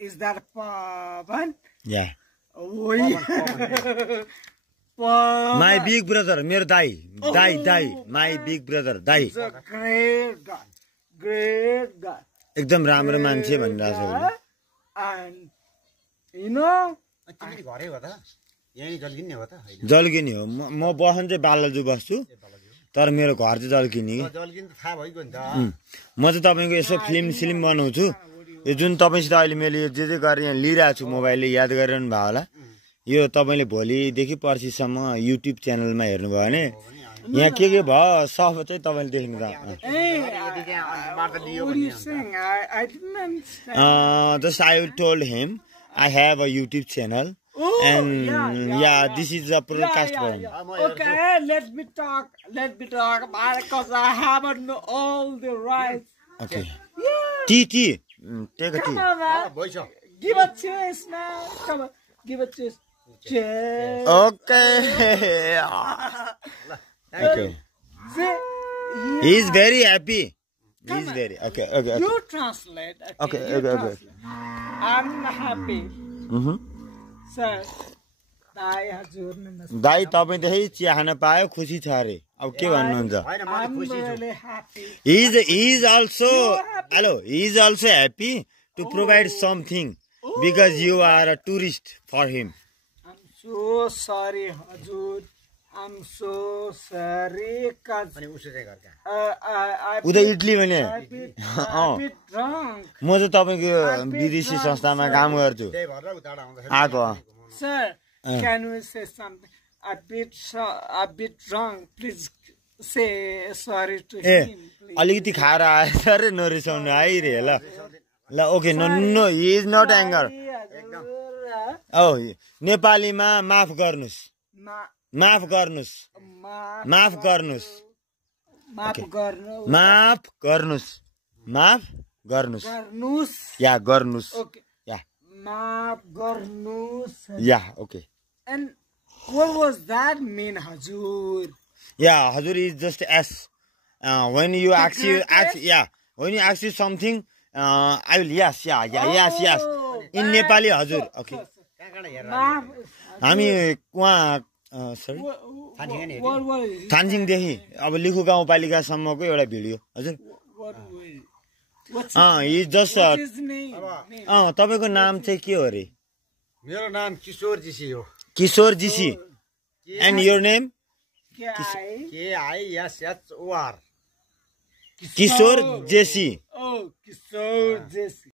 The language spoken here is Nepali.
Is that Pavan? Yeah. Oh, yeah. Pavan. My big brother, मेरो दाई my big brother, दाई. He's a great guy. Great guy. एकदम राम्रो मान्छे भनिरहेको छ उसले. And you know, तिमी घरै हो त यही जल्किने हो त हैन जल्किने हो म बसन चाहिँ बालजु बस्छु तर मेरो घर चाहिँ जल्किने जल्किन त थाहा भइगयो नि त म चाहिँ तपाईको यसो फिल्म बनाउँछु यो जुन तपाईसित अहिले मैले जे गरेर यहाँ लिइरहेको छु मोबाइलले याद गरिरहनु भयो होला यो तपाईले भोलिदेखि पर्सिसम्म युट्युब च्यानलमा हेर्नुभयो भने यहाँ के भयो सब चाहिँ तपाईले देख्नु त what are you saying? I didn't understand. Just I told him I have a YouTube channel. And yeah, this is a broadcast for him. Okay, let me talk about it because I haven't all the rights. Okay. Yeah. Tea. Take a Come tea. on, man. भइछ Give a cheers now. Come on, give a cheers. Cheers. Okay. Okay. See, He's very happy. He's very okay. you translate. Okay. You translate. I'm happy. Sir, दाई हजुर नमस्ते. दाई तपाईदेखि चिया खान पायो खुसी छ अरे अब के भन्नुहुन्छ हैन म I'm खुसी छु really happy. he is also hello he is also happy to provide something because you are a tourist for him. I'm so sorry हजुर. I'm so sorry cuz अनि उसो चाहिँ गर्का I उता इडली भने bit drunk. म चाहिँ तपाईको विदेशी संस्थामा काम गर्छु त्यही भएर उताबाट आउँदाखेरि आको Sir, can we say something? A bit drunk. Please say sorry to A him. Please. अलिकति खाएर आएछ रे नरिसाउनु आइरे ल ल okay no he is not angry ओ नेपालीमा माफ गर्नुस् माफ गर्नुस् माफ गर्नुस् माफ गर्नुस् माफ गर्नुस् या गर्नुस् Okay. Yeah Maaf garnus. Yeah okay And what was that mean, Hazur? या हजुर is just S when you ask you something I will yes in Nepali हजुर ओके Maaf. हामी उहाँ सरी What was it? थानसिङदेखि अब लिखु गाउँपालिकासम्मको एउटा भिडियो हजुर What's he just his name? तपाईको नाम चाहिँ के हो अरे मेरो नाम किशोर जीसी हो Kishor GC and your name KISHOR Kishor GC Oh, Kishore Jesse.